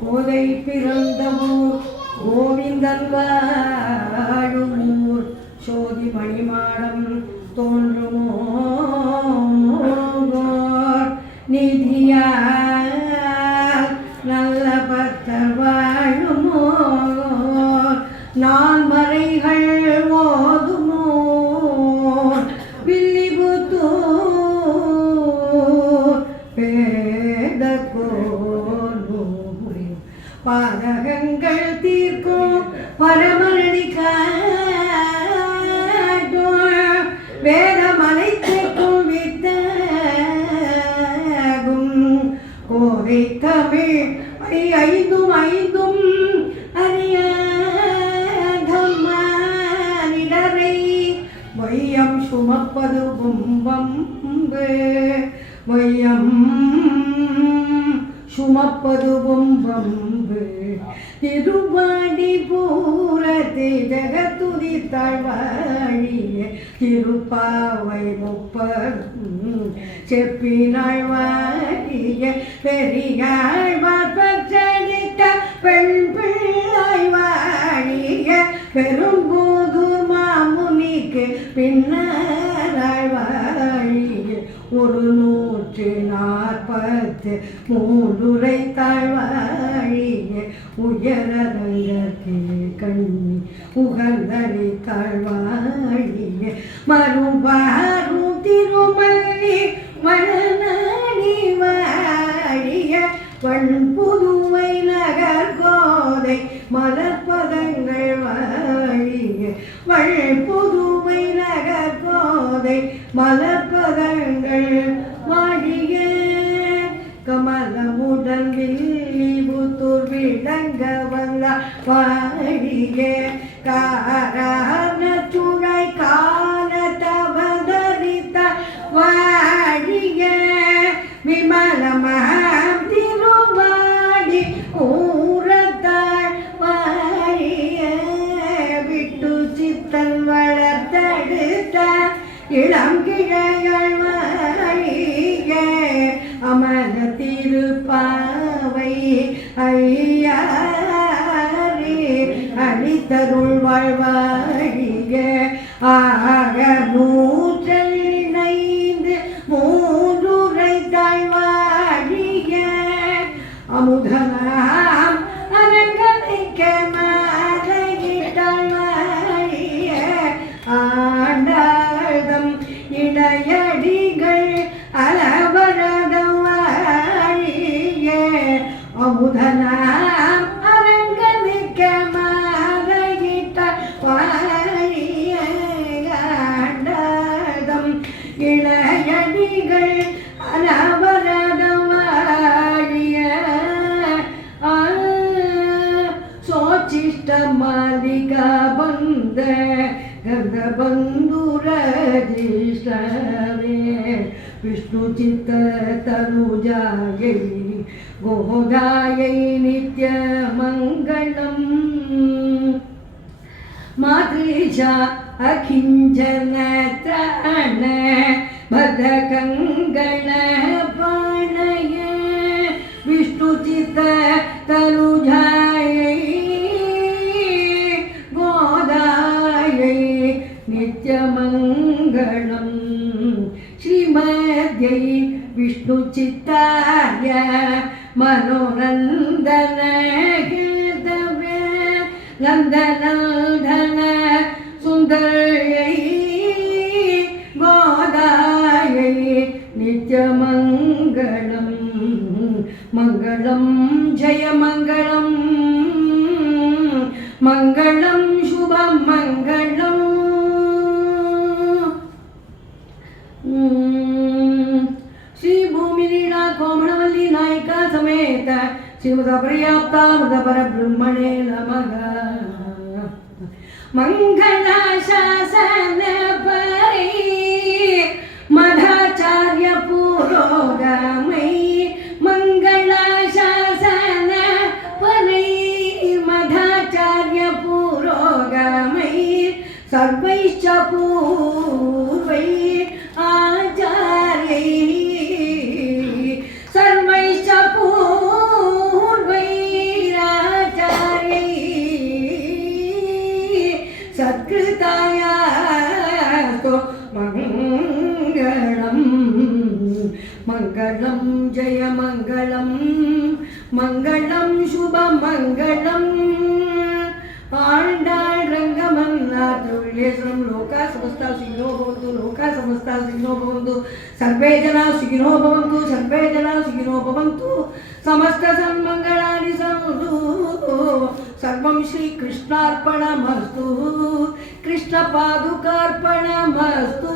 புதை பிறந்த ஊர் கோவிந்தன் வாழும் ஊர். சோதி மணிமாடம் தோன்றுமோ? கோதை தமிழ் ஐ ஐந்தும் ஐந்தும் அறியாதம்மானிடரை வையம் சுமப்பது கும்பம்பு வையம் சுமப்பது பொம்பம்பு இருபாடி பூரத்தை ஜகத்து தாழ்வாழிய திருப்பாவை முப்பதும் செப்பினாள் வாழிய பெரியாழ்வார் பெற்றெடுத்த பெண் பிள்ளாய் வாழிய பெரும்போதூர் மாமுனிக்கு பின்னாராய் வாழிய ஒரு நூற்று நாற்பத்து மூன்றுரை தாழ்வாழிய உயரரங்கத்தே கண்ணி உகந்த தாழ்வாழிய மறுபாரும் திருமல்லி மணநாடி வாழிய வண் நகர் கோதை மலப்பதங்கள் வாழிய. வண்புதுவை நகர் கோதை மலப்பதங்கள் வாழிய. கமலமுடன் வில்லி புத்தூர் விளங்க வந்த வாழிய. காரண துணை கால தவதரித்த வாழிய விமலமகம் திருவாடி ஊரத்தாள் வாழிய விட்டு சித்தன் வளர்த்தெடுத்த இளம் கிழைகள் வாழிய அமர திருப்பார் அளித்தருள் வாழ்வாழிய ஆக நூற்றைந்து மூன்றுரை தாழ்வாழிய அமுதனாம் அரங்கமைக்க மாலையிட்டாள் ஆண்டாழ்தம் இடையடிகள் அலவரதம் வாழிய அமுதனாம் मालिका बंदे गर्द बंधु रजिष्ठरे विष्णु चित तनु जागे, गोदाये नित्य मंगलम। मातृषा अखिंजन भद्र कंगण ಚಿತ್ತಾಯ ಮನೋರಂದನ ಹೇದವೆ ನಂದನಂದನ ಸುಂದರೈ ಗೋದಾಯೈ ನಿತ್ಯ ಮಂಗಳಂ ಮಂಗಳಂ ಜಯ ಮಂಗಳಂ समेत श्रीमदपर्याप्तामृत परब्रह्मणे नमः मङ्गलाशासन परे मधाचार्य पुरोगमै मङ्गलाशासन परै मधाचार्य पुरोगमै कृतायास्तु मङ्गलम् मङ्गलं जय मङ्गलं मङ्गलं शुभमङ्गलम् आण्डा ದ್ರವಿಳೇಶ್ವರಂ ಲೋಕ ಸಮಸ್ತ ಸಿಗಿನೋ ಲೋಕ ಸಮಸ್ತ ಸಿಗಿನೋ ಭವಂತು, ಸರ್ವೇ ಜನ ಸಿಗಿನೋ ಸರ್ವೇ ಜನ ಸಿಗಿನೋ ಸಮಸ್ತ ಸನ್ಮಂಗಳಾನಿ ಸಂತು ಸರ್ವಂ ಶ್ರೀ ಕೃಷ್ಣಾರ್ಪಣ ಮಸ್ತು, ಕೃಷ್ಣ ಪಾದುಕಾರ್ಪಣ ಮಸ್ತು.